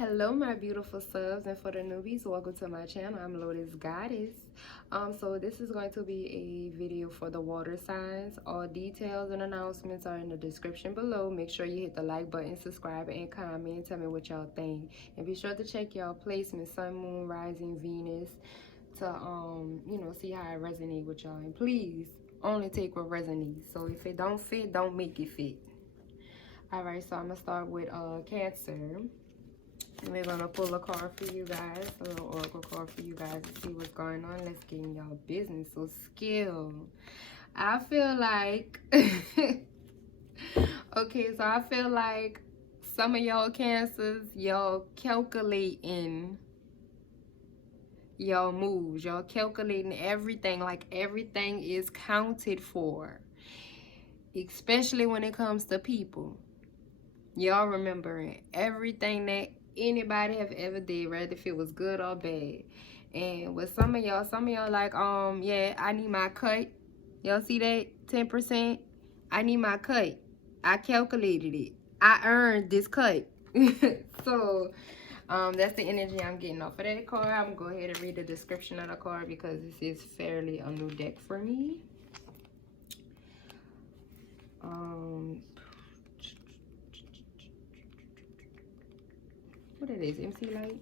Hello my beautiful subs, and for the newbies, welcome to my channel. I'm Lotus Goddess. So this is going to be a video for the water signs. All details and announcements are in the description below. Make sure you hit the like button, subscribe, and comment. Tell me what y'all think, and be sure to check y'all placement, sun, moon, rising, Venus, to see how it resonates with y'all. And please only take what resonates. So if it don't fit, don't make it fit. All right, so I'm gonna start with Cancer. And we're gonna pull a card for you guys, a little oracle card for you guys to see what's going on. Let's get in y'all business. So skill, I feel like okay, so I feel like some of y'all Cancers, y'all calculating y'all moves, y'all calculating everything, like everything is counted for, especially when it comes to people. Y'all remembering everything that anybody have ever did, rather if it was good or bad. And with some of y'all like, yeah, I need my cut. Y'all see that? 10%. I need my cut. I calculated it. I earned this cut. So that's the energy I'm getting off of that card. I'm gonna go ahead and read the description of the card because this is fairly a new deck for me. What it is, MC Light?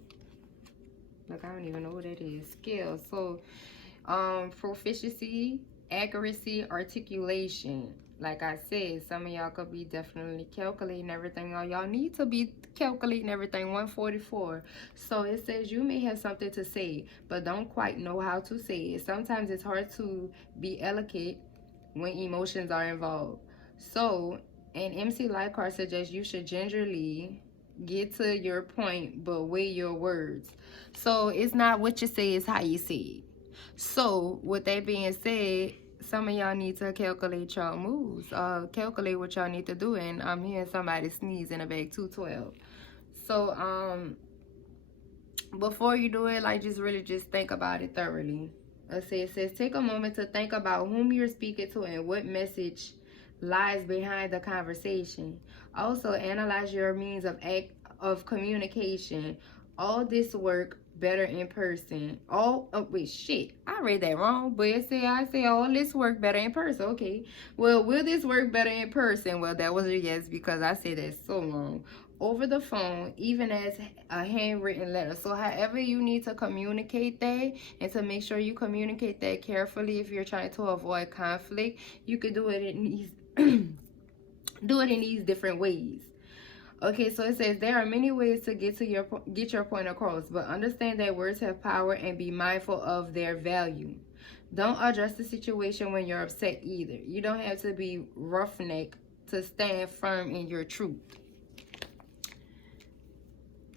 Like, I don't even know what it is. Skill. So, proficiency, accuracy, articulation. Like I said, some of y'all could be definitely calculating everything. Or y'all need to be calculating everything. 144. So, it says you may have something to say, but don't quite know how to say it. Sometimes it's hard to be eloquent when emotions are involved. So, an MC Light card suggests you should gingerly get to your point, but weigh your words. So it's not what you say, it's how you say it. So with that being said, some of y'all need to calculate y'all moves, calculate what y'all need to do. And I'm hearing somebody sneeze in the back. 212. So before you do it, like, just really just think about it thoroughly. It says take a moment to think about whom you're speaking to and what message lies behind the conversation. Also, analyze your means of communication. All this work better in person. Wait, I read that wrong. But I say all this work better in person. Okay. Well, will this work better in person? Well, that was a yes because I said that so long. Over the phone, even as a handwritten letter. So however you need to communicate that, and to make sure you communicate that carefully if you're trying to avoid conflict, you could do it in these do it in these different ways. Okay, so it says there are many ways to get your point across, but understand that words have power and be mindful of their value. Don't address the situation when you're upset either. You don't have to be roughneck to stand firm in your truth.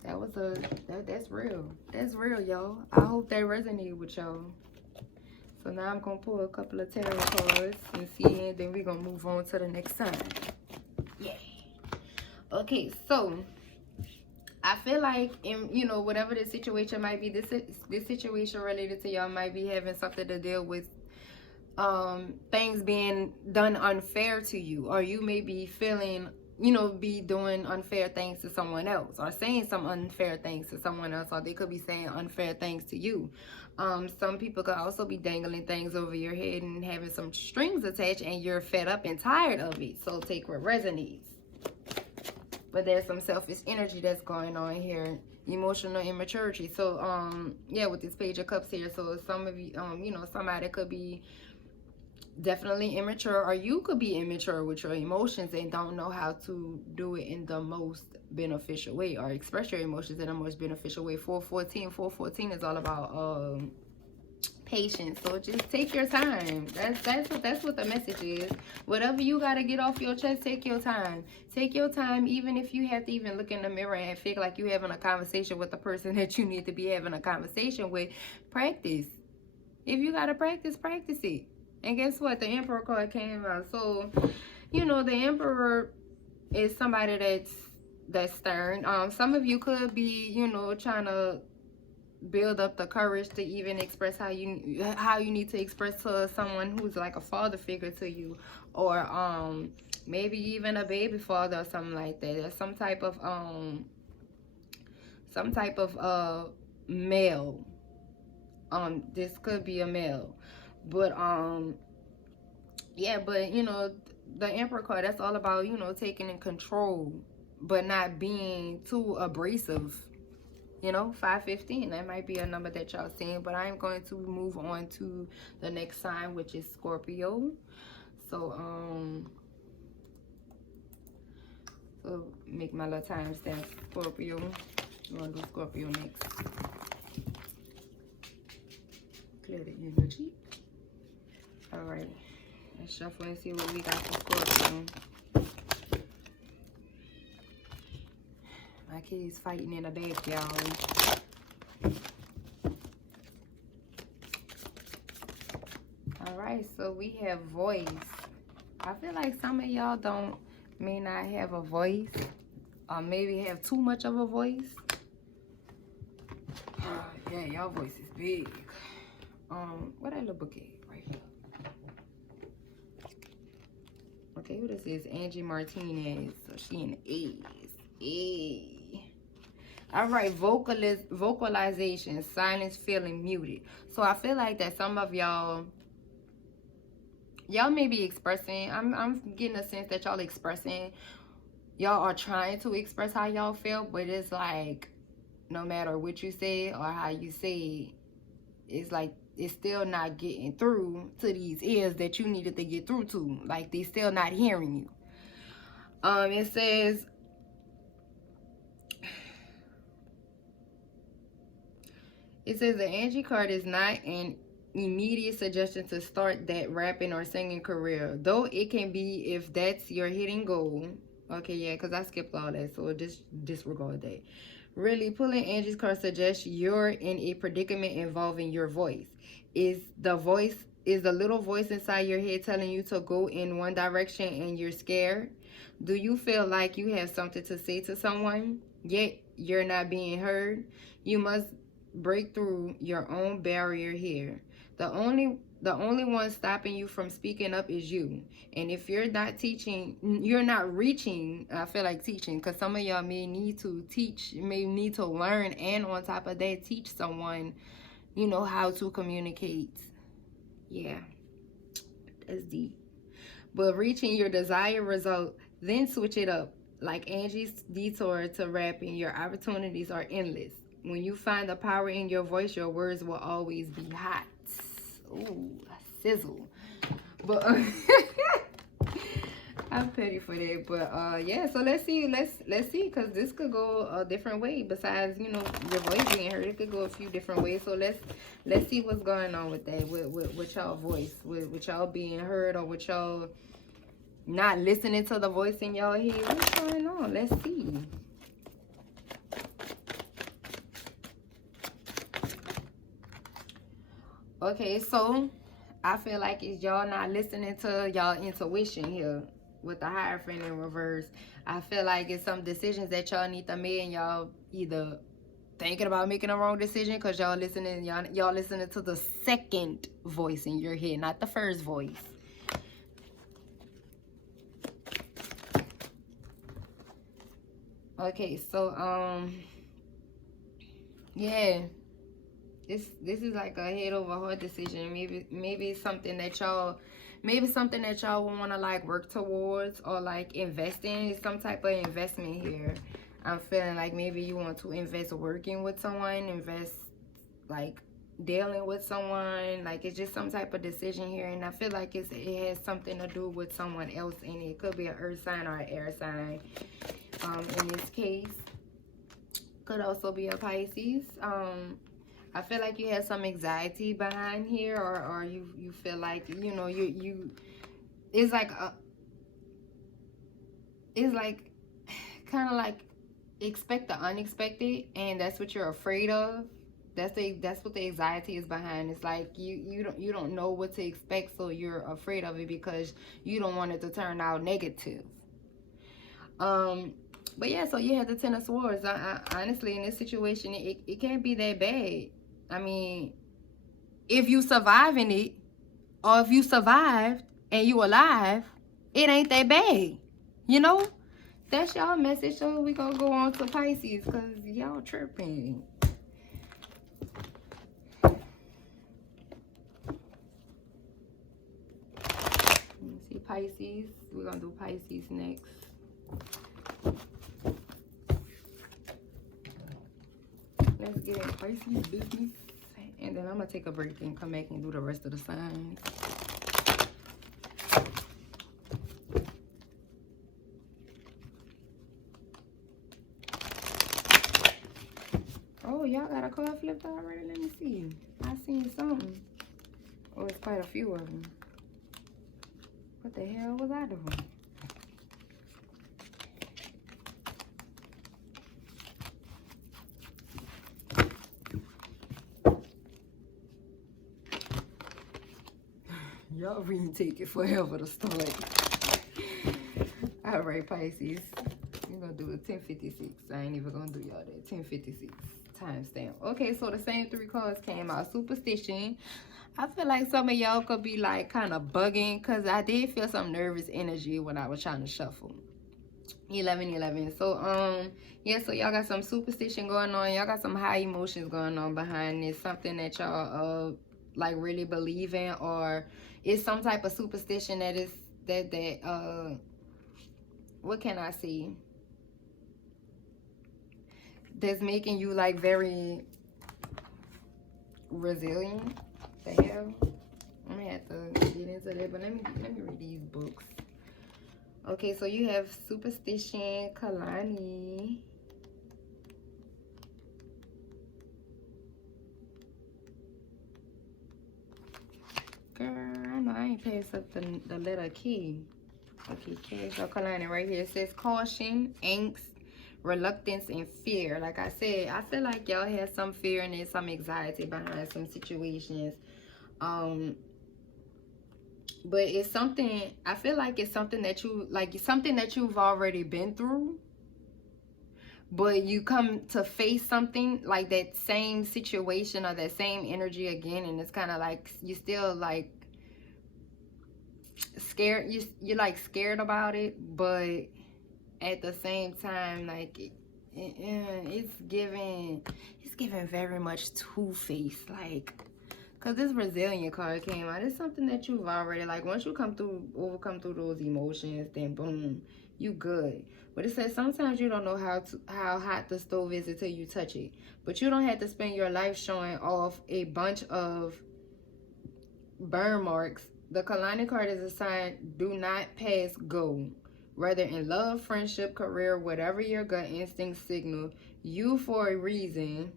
That's real. That's real, y'all. I hope that resonated with y'all. So now I'm gonna pull a couple of tarot cards and see, and then we're gonna move on to the next sign. Yeah. Okay, so I feel like in whatever the situation might be, this situation related to y'all might be having something to deal with things being done unfair to you, or you may be feeling be doing unfair things to someone else, or saying some unfair things to someone else, or they could be saying unfair things to you. Some people could also be dangling things over your head and having some strings attached, and you're fed up and tired of it. So take what resonates. But there's some selfish energy that's going on here, emotional immaturity. So yeah, with this Page of Cups here, so some of you somebody could be definitely immature, or you could be immature with your emotions and don't know how to do it in the most beneficial way, or express your emotions in the most beneficial way. 414 is all about patience. So just take your time. That's what the message is. Whatever you got to get off your chest, take your time. Take your time, even if you have to even look in the mirror and feel like you're having a conversation with the person that you need to be having a conversation with. Practice. If you got to practice it. And guess what? The Emperor card came out. So, the Emperor is somebody that's stern. Some of you could be, trying to build up the courage to even express how you need to express to someone who's like a father figure to you, or maybe even a baby father or something like that. There's some type of some type of male. This could be a male, but yeah, but you know, the Emperor card, that's all about, you know, taking in control, but not being too abrasive. You know, 515, that might be a number that y'all seeing, but I'm going to move on to the next sign, which is Scorpio. So so make my little timestamp. Scorpio, we're gonna do Scorpio next. Clear the energy. All right, let's shuffle and see what we got for Scorpio. My kids fighting in the back, y'all. All right, so we have voice. I feel like some of y'all may not have a voice, or maybe have too much of a voice. Yeah, y'all voice is big. What that little book is right here? Okay, who this is? Angie Martinez. So she in A's. All right, vocalization, silence, feeling muted. So I feel like that some of y'all may be expressing. I'm getting a sense that y'all expressing. Y'all are trying to express how y'all feel, but it's like no matter what you say or how you say it, it's like it's still not getting through to these ears that you needed to get through to. Like they still not hearing you. It says the Angie card is not an immediate suggestion to start that rapping or singing career, though it can be if that's your hidden goal. Okay, yeah, because I skipped all that, so just disregard that. Really, pulling Angie's card suggests you're in a predicament involving your voice. Is the little voice inside your head telling you to go in one direction and you're scared? Do you feel like you have something to say to someone, yet you're not being heard? You must break through your own barrier here. The only one stopping you from speaking up is you. And if you're not reaching, I feel like teaching, because some of y'all may need to teach, may need to learn, and on top of that, teach someone, you know, how to communicate. Yeah, that's deep. But reaching your desired result, then switch it up. Like Angie's detour to rapping, your opportunities are endless. When you find the power in your voice, your words will always be hot. Ooh, sizzle. But I'm petty for that. But yeah, so let's see, because this could go a different way. Besides, you know, your voice being heard, it could go a few different ways. So let's see what's going on with that, with y'all voice, with y'all being heard, or with y'all not listening to the voice in y'all head. What's going on? Let's see. Okay, so I feel like it's y'all not listening to y'all intuition here with the Hierophant in reverse. I feel like it's some decisions that y'all need to make, and y'all either thinking about making a wrong decision because y'all listening to the second voice in your head, not the first voice. Okay, so yeah. This is like a head over heart decision. Maybe it's something that y'all will want to like work towards, or like invest in. It's some type of investment here. I'm feeling like maybe you want to invest working with someone, invest like dealing with someone. Like it's just some type of decision here, and I feel like it has something to do with someone else in it. It could be an earth sign or an air sign. In this case, could also be a Pisces. I feel like you have some anxiety behind here, or you feel like, you know, it's like kind of like expect the unexpected, and that's what you're afraid of. That's what the anxiety is behind. It's like you don't know what to expect, so you're afraid of it because you don't want it to turn out negative. But yeah, so you have the Ten of Swords. I honestly, in this situation, it can't be that bad. I mean, if you survive in it, or if you survived and you alive, it ain't that bad, you know? that's y'all message. So we gonna go on to Pisces because y'all tripping. Let me see Pisces. We're gonna do Pisces next. Let's get in Pisces business. And then I'm gonna take a break and come back and do the rest of the signs. Oh, y'all got a card flipped already? Let me see. I seen something. Oh, it's quite a few of them. What the hell was I doing? Y'all really take it forever to start. All right, Pisces. We're going to do a 1056. I ain't even going to do y'all that. 1056 timestamp. Okay, so the same 3 cards came out. Superstition. I feel like some of y'all could be like kind of bugging because I did feel some nervous energy when I was trying to shuffle. 11. So, yeah, so y'all got some superstition going on. Y'all got some high emotions going on behind this. Something that y'all, like really believe in, or it's some type of superstition that is, what can I say? That's making you like very resilient. The hell? I'm gonna have to get into that, but let me read these books. Okay, so you have superstition, Kalani. Girl, I know I ain't passed up the letter K. Okay, K. So Kalani right here. It says caution, angst, reluctance, and fear. Like I said, I feel like y'all have some fear and there's some anxiety behind some situations. But it's something, I feel like it's something that you, like something that you've already been through. But you come to face something like that same situation or that same energy again. And it's kind of like, you still like scared. You're like scared about it. But at the same time, like it's giving very much two-faced. Like, because this resilient card came out. It's something that you've already, like, once you overcome through those emotions, then boom, you good. But it says sometimes you don't know how hot the stove is until you touch it. But you don't have to spend your life showing off a bunch of burn marks. The Kalani card is a sign, do not pass go. Whether in love, friendship, career, whatever your gut instinct signal, you for a reason.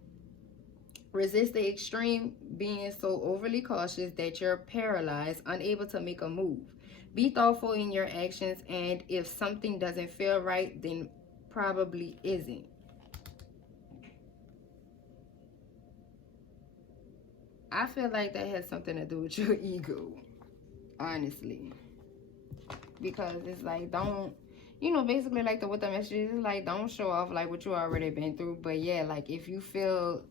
Resist the extreme, being so overly cautious that you're paralyzed, unable to make a move. Be thoughtful in your actions, and if something doesn't feel right, then probably isn't. I feel like that has something to do with your ego, honestly. Because it's like, don't, you know, basically like what the message is, like, don't show off like what you already been through. But yeah, like if you feel,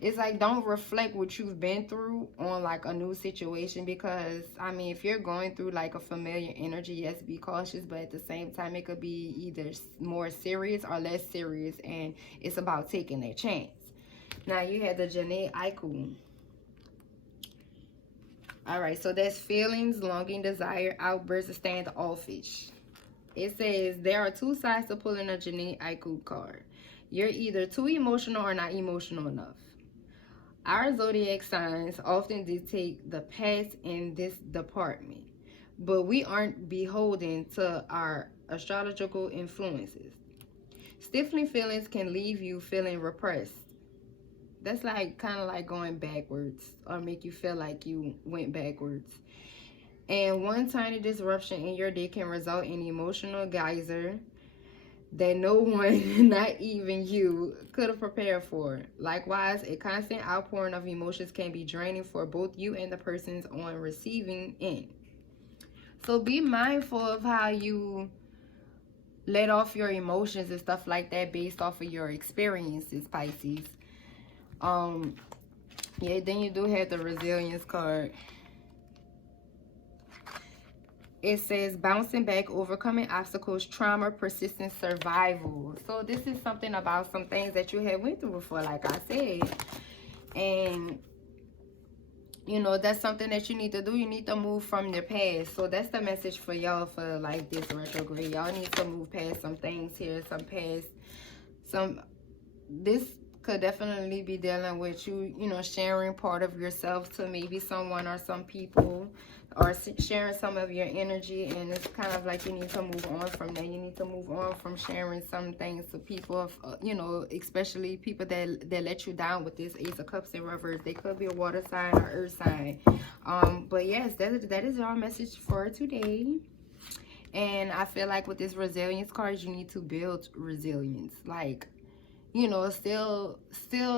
it's like, don't reflect what you've been through on like a new situation. Because I mean, if you're going through like a familiar energy, yes, be cautious, but at the same time it could be either more serious or less serious, and it's about taking that chance. Now you had the Janae Aiku. All right, so that's feelings, longing, desire, outbursts, standoffish. It says there are 2 sides to pulling a Janae Aiku card. You're either too emotional or not emotional enough. Our zodiac signs often dictate the path in this department, but we aren't beholden to our astrological influences. Stifling feelings can leave you feeling repressed. That's like kind of like going backwards, or make you feel like you went backwards. And one tiny disruption in your day can result in emotional geyser that no one, not even you, could have prepared for. Likewise, a constant outpouring of emotions can be draining for both you and the persons on receiving end. So be mindful of how you let off your emotions and stuff like that based off of your experiences, Pisces. Yeah, then you do have the resilience card. it says bouncing back, overcoming obstacles, trauma, persistent survival. So this is something about some things that you have went through before, like I said. And you know, that's something that you need to do. You need to move from your past. So that's the message for y'all for like this retrograde. Y'all need to move past some things here, this could definitely be dealing with you, you know, sharing part of yourself to maybe someone or some people, or sharing some of your energy. And it's kind of like you need to move on from that. You need to move on from sharing some things to people, you know, especially people that let you down with this Ace of Cups in reverse. They could be a water sign or earth sign. But yes, that is our message for today. And I feel like with this resilience card, you need to build resilience. Like, you know, still,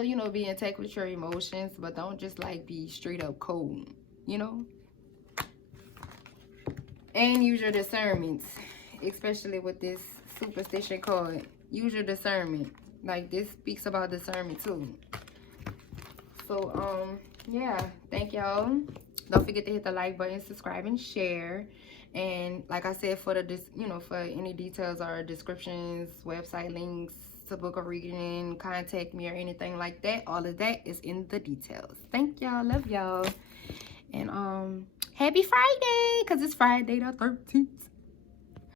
you know, be in touch with your emotions, but don't just like be straight up cold, you know. And use your discernment, especially with this superstition card. Use your discernment. Like, this speaks about discernment too. So yeah, thank y'all. Don't forget to hit the like button, subscribe, and share. And like I said, for the you know, for any details or descriptions, website links to book a reading, contact me, or anything like that, all of that is in the details. Thank y'all. Love y'all. And happy Friday, because it's Friday the 13th.